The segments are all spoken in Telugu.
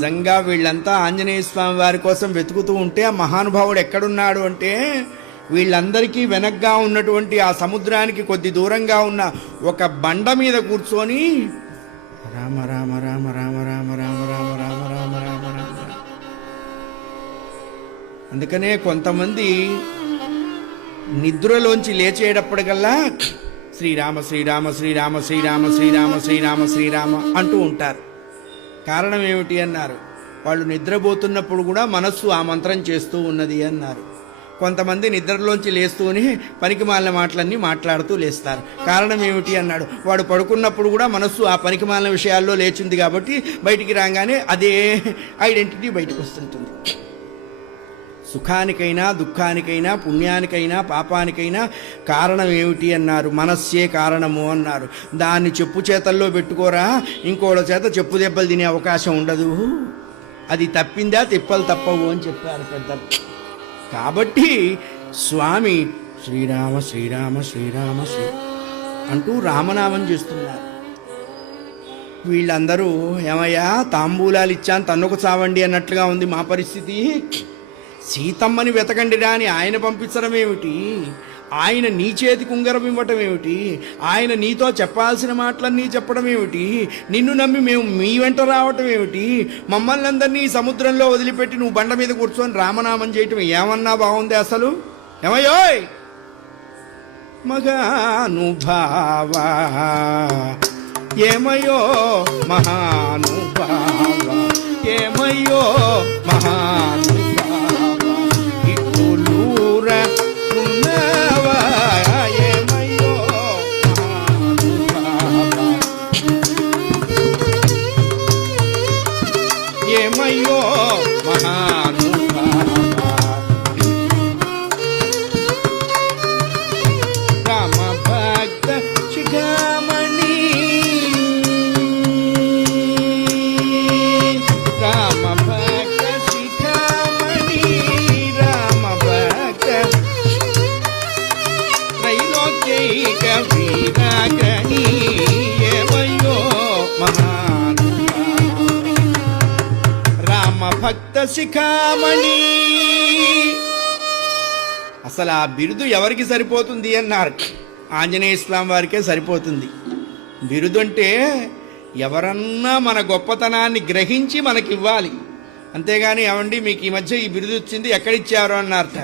నిజంగా వీళ్ళంతా ఆంజనేయ స్వామి వారి కోసం వెతుకుతూ ఉంటే ఆ మహానుభావుడు ఎక్కడున్నాడు అంటే వీళ్ళందరికీ వెనగ్గా ఉన్నటువంటి ఆ సముద్రానికి కొద్ది దూరంగా ఉన్న ఒక బండ మీద కూర్చొని రామ రామ రామ రామ రామ రామ రామ రామ రామ రామ రామ. అందుకనే కొంతమంది నిద్రలోంచి లేచేటప్పటికల్లా శ్రీరామ శ్రీరామ శ్రీరామ శ్రీరామ శ్రీరామ శ్రీరామ శ్రీరామ అంటూ ఉంటారు. కారణం ఏమిటి అన్నారు, వాళ్ళు నిద్రపోతున్నప్పుడు కూడా మనస్సు ఆ మంత్రం చేస్తూ ఉన్నది అన్నారు. కొంతమంది నిద్రలోంచి లేస్తూనే పనికిమాలిన మాటలన్నీ మాట్లాడుతూ లేస్తారు. కారణం ఏమిటి అన్నాడు, వాడు పడుకున్నప్పుడు కూడా మనస్సు ఆ పనికిమాలిన విషయాల్లో లేచింది కాబట్టి బయటికి రాగానే అదే ఐడెంటిటీ బయటకు వస్తుంటుంది. సుఖానికైనా దుఃఖానికైనా పుణ్యానికైనా పాపానికైనా కారణం ఏమిటి అన్నారు, మనస్సే కారణము అన్నారు. దాన్ని చెప్పు చేతల్లో పెట్టుకోరా, ఇంకోళ్ళ చేత చెప్పు దెబ్బలు తినే అవకాశం ఉండదు, అది తప్పిందా తిప్పలు తప్పవు అని చెప్పారు పెద్దలు. కాబట్టి స్వామి శ్రీరామ శ్రీరామ శ్రీరామ శ్రీ అంటూ రామనామం చేస్తున్నారు. వీళ్ళందరూ ఏమయ్యా తాంబూలాలు ఇచ్చాను తన్నుకు చావండి అన్నట్లుగా ఉంది మా పరిస్థితి, సీతమ్మని వెతకండిరా అని ఆయన పంపించడం ఏమిటి, ఆయన నీ చేతికి ఉంగరం ఇవ్వటం ఏమిటి, ఆయన నీతో చెప్పాల్సిన మాటలన్నీ చెప్పడం ఏమిటి, నిన్ను నమ్మి మేము మీ వెంట రావటం ఏమిటి, మమ్మల్ని అందరినీ సముద్రంలో వదిలిపెట్టి నువ్వు బండ మీద కూర్చొని రామనామం చేయటం ఏమన్నా బాగుంది అసలు? ఏమయ్యోయ్ మహానుభావా, ఏమయ్యో మహానుభావా, ఏమయ్యో మహానుభావా, ఏమయ్యో మహానుభావా, రామ భక్త శిఖామణి, రామ భక్త శిఖామణి, రామ భక్త త్రైలోక్యైక వీరాగ్రణి, ఏమయ్యో భక్త శిఖామణి. అసలు ఆ బిరుదు ఎవరికి సరిపోతుంది అన్నారు, ఆంజనేయ స్వామి వారికే సరిపోతుంది. బిరుదు అంటే ఎవరన్నా మన గొప్పతనాన్ని గ్రహించి మనకివ్వాలి, అంతేగాని ఏమండి మీకు ఈ మధ్య ఈ బిరుదు వచ్చింది ఎక్కడిచ్చారు అన్నారట.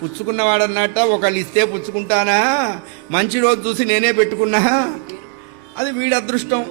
పుచ్చుకున్నవాడు అన్నట్ట, ఒకళ్ళు ఇస్తే పుచ్చుకుంటానా, మంచి రోజు చూసి నేనే పెట్టుకున్నా, అది వీడి అదృష్టం.